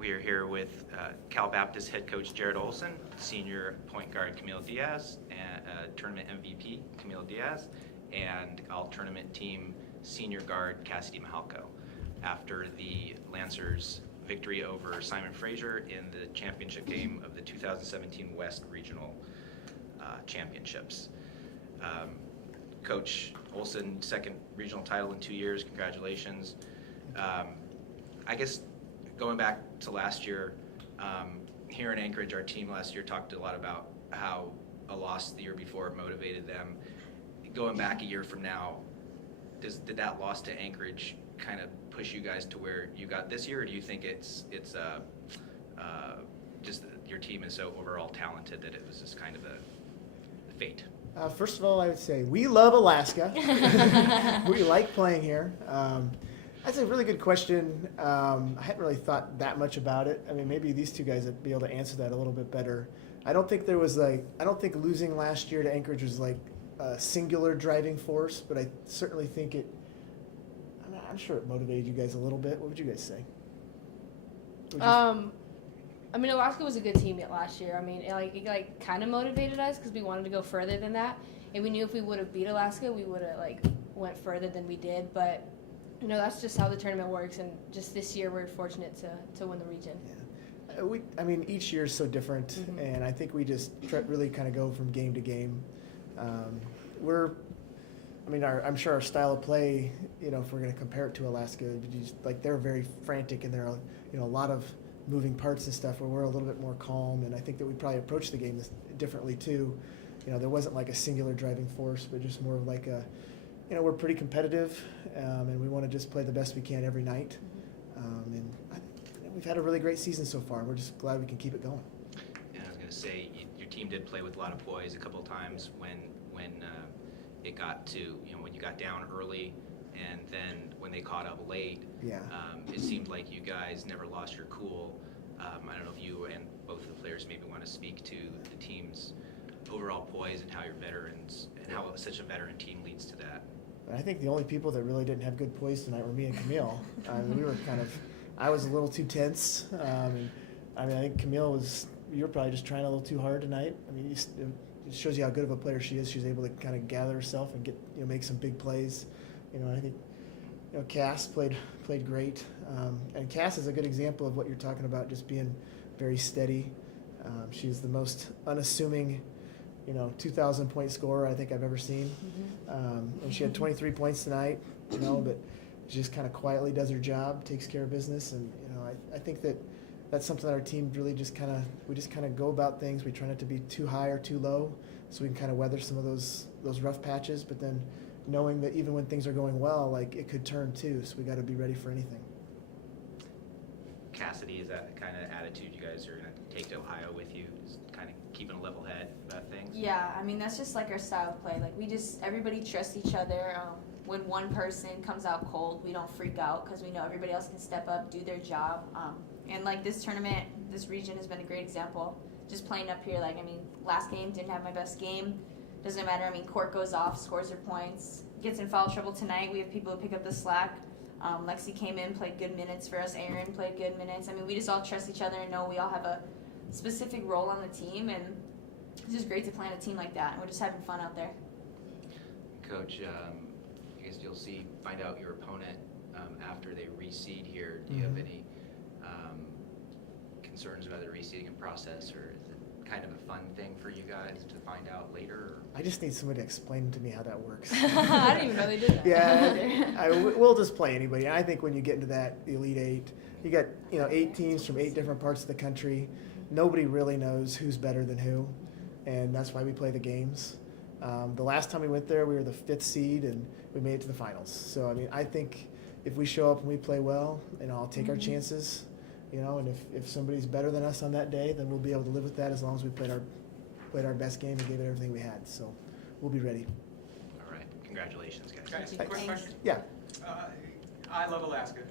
We are here with Cal Baptist head coach Jared Olson, senior point guard Camille Diaz, and tournament MVP Camille Diaz, and all-tournament team senior guard Cassidy Mahalko. After the Lancers' victory over Simon Fraser in the championship game of the 2017 West Regional Championships. Coach Olson, second regional title in 2 years. Congratulations. I guess going back to last year, here in Anchorage, our team last year talked a lot about how a loss the year before motivated them. Going back a year from now, did that loss to Anchorage kind of push you guys to where you got this year, or do you think it's just your team is so overall talented that it was just kind of a fate? First of all, I would say we love Alaska. We like playing here. That's a really good question. I hadn't really thought that much about it. I mean, maybe these two guys would be able to answer that a little bit better. I don't think losing last year to Anchorage was like a singular driving force, but I certainly think I'm sure it motivated you guys a little bit. What would you guys say? I mean, Alaska was a good team last year. I mean, it kind of motivated us because we wanted to go further than that, and we knew if we would have beat Alaska, we would have went further than we did. But that's just how the tournament works, and just this year we're fortunate to win the region. Yeah. Each year is so different, and I think we just really kind of go from game to game. I'm sure our style of play, if we're going to compare it to Alaska, they're very frantic, and there are a lot of moving parts and stuff where we're a little bit more calm, and I think that we probably approach the game differently too. There wasn't like a singular driving force, but just more of like we're pretty competitive, and we want to just play the best we can every night. And we've had a really great season so far. We're just glad we can keep it going. And I was going to say, your team did play with a lot of poise a couple of times when it got to, when you got down early, and then when they caught up late. Yeah. It seemed like you guys never lost your cool. I don't know if you and both of the players maybe want to speak to the team's overall poise and how your veterans and how such a veteran team leads to that. I think the only people that really didn't have good poise tonight were me and Camille. I was a little too tense. I think Camille you were probably just trying a little too hard tonight. It shows you how good of a player she is. She's able to kind of gather herself and make some big plays. I think Cass played great, and Cass is a good example of what you're talking about, just being very steady. She's the most unassuming 2,000-point scorer I think I've ever seen. And she had 23 points tonight, but she just kind of quietly does her job, takes care of business, and I think that's something that our team really just kind of go about things. We try not to be too high or too low, so we can kind of weather some of those rough patches, but then knowing that even when things are going well, it could turn too, so we got to be ready for anything. Cassidy, is that the kind of attitude you guys are going to take to Ohio with you, just kind of keeping a level head about things? Yeah, that's just our style of play. Everybody trusts each other. When one person comes out cold, we don't freak out because we know everybody else can step up, do their job. And this tournament, this region has been a great example. Just playing up here, last game didn't have my best game. Doesn't matter. Court goes off, scores her points, gets in foul trouble tonight. We have people who pick up the slack. Lexi came in, played good minutes for us. Aaron played good minutes. We just all trust each other and know we all have a specific role on the team, and it's just great to play on a team like that. And we're just having fun out there. Coach, I guess you'll find out your opponent after they reseed here. Do you have any concerns about the reseeding process, or is it kind of a fun thing for you guys to find out later? Or? I just need somebody to explain to me how that works. I didn't even know they did that. Yeah, we'll just play anybody. I think when you get into that Elite Eight, you got 8 teams from 8 different parts of the country. Nobody really knows who's better than who, and that's why we play the games. The last time we went there, we were the 5th seed, and we made it to the finals. So I think if we show up and we play well, I'll take our chances. And if somebody's better than us on that day, then we'll be able to live with that as long as we played our best game and gave it everything we had. So we'll be ready. All right. Congratulations, guys. Guys, quick question. Yeah. I love Alaska.